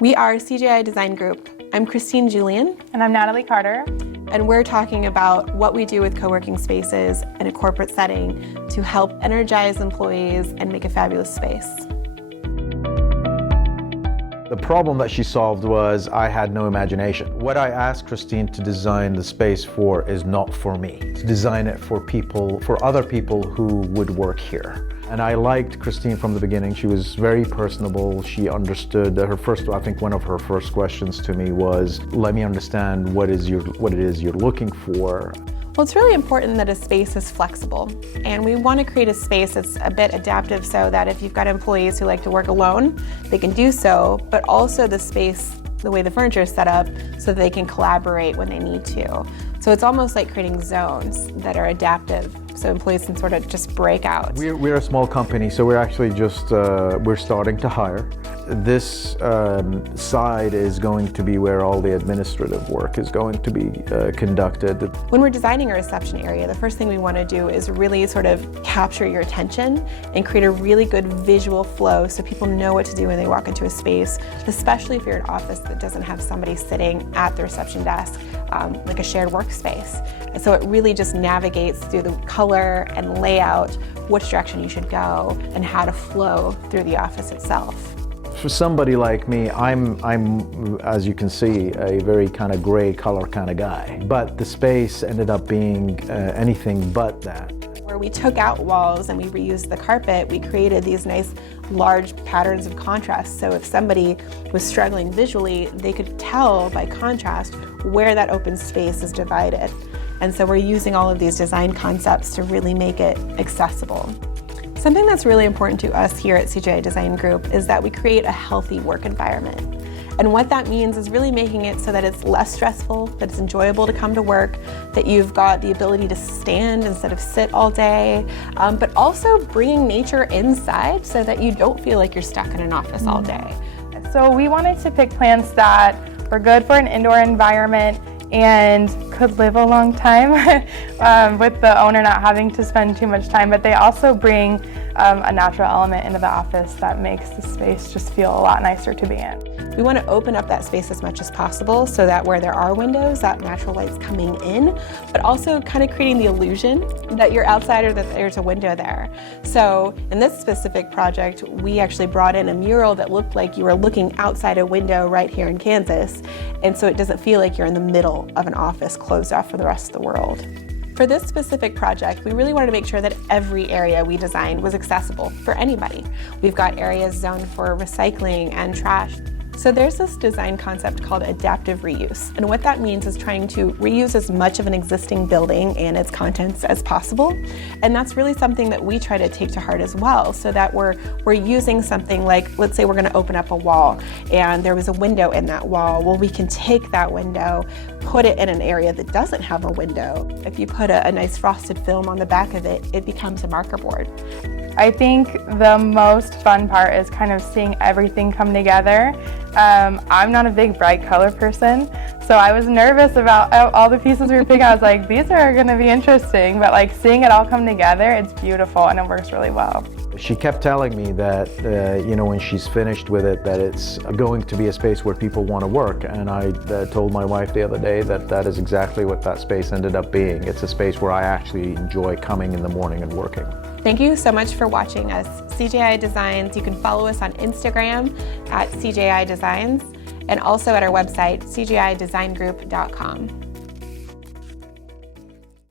We are CJI Design Group. I'm Christine Julian. And I'm Natalie Carter. And we're talking about what we do with co-working spaces in a corporate setting to help energize employees and make a fabulous space. The problem that she solved was I had no imagination. What I asked Christine to design the space for is not for me. To design it for people, for other people who would work here. And I liked Christine from the beginning. She was very personable. She understood that I think one of her first questions to me was, let me understand what it is you're looking for. Well, it's really important that a space is flexible, and we want to create a space that's a bit adaptive so that if you've got employees who like to work alone, they can do so, but also the space, the way the furniture is set up, so that they can collaborate when they need to. So it's almost like creating zones that are adaptive, so employees can sort of just break out. We're a small company, so we're actually just, we're starting to hire. This side is going to be where all the administrative work is going to be conducted. When we're designing a reception area, the first thing we want to do is really sort of capture your attention and create a really good visual flow so people know what to do when they walk into a space, especially if you're an office that doesn't have somebody sitting at the reception desk, like a shared workspace. And so it really just navigates through the color and layout, which direction you should go, and how to flow through the office itself. For somebody like me, I'm, as you can see, a very kind of gray color kind of guy. But the space ended up being anything but that. Where we took out walls and we reused the carpet, we created these nice large patterns of contrast. So if somebody was struggling visually, they could tell by contrast where that open space is divided. And so we're using all of these design concepts to really make it accessible. Something that's really important to us here at CJI Design Group is that we create a healthy work environment. And what that means is really making it so that it's less stressful, that it's enjoyable to come to work, that you've got the ability to stand instead of sit all day, but also bringing nature inside so that you don't feel like you're stuck in an office all day. So we wanted to pick plants that were good for an indoor environment and could live a long time with the owner not having to spend too much time, but they also bring a natural element into the office that makes the space just feel a lot nicer to be in. We want to open up that space as much as possible so that where there are windows, that natural light's coming in, but also kind of creating the illusion that you're outside or that there's a window there. So in this specific project, we actually brought in a mural that looked like you were looking outside a window right here in Kansas, and so it doesn't feel like you're in the middle of an office closed off from the rest of the world. For this specific project, we really wanted to make sure that every area we designed was accessible for anybody. We've got areas zoned for recycling and trash. So there's this design concept called adaptive reuse. And what that means is trying to reuse as much of an existing building and its contents as possible. And that's really something that we try to take to heart as well, so that we're using something like, let's say we're going to open up a wall and there was a window in that wall. Well, we can take that window, put it in an area that doesn't have a window. If you put a nice frosted film on the back of it, it becomes a marker board. I think the most fun part is kind of seeing everything come together. I'm not a big bright color person, so I was nervous about all the pieces we were picking. I was like, these are going to be interesting, but like seeing it all come together, it's beautiful and it works really well. She kept telling me that, when she's finished with it, that it's going to be a space where people want to work. And I told my wife the other day that that is exactly what that space ended up being. It's a space where I actually enjoy coming in the morning and working. Thank you so much for watching us. CJI Designs, you can follow us on Instagram at CJI Designs and also at our website, cjidesigngroup.com.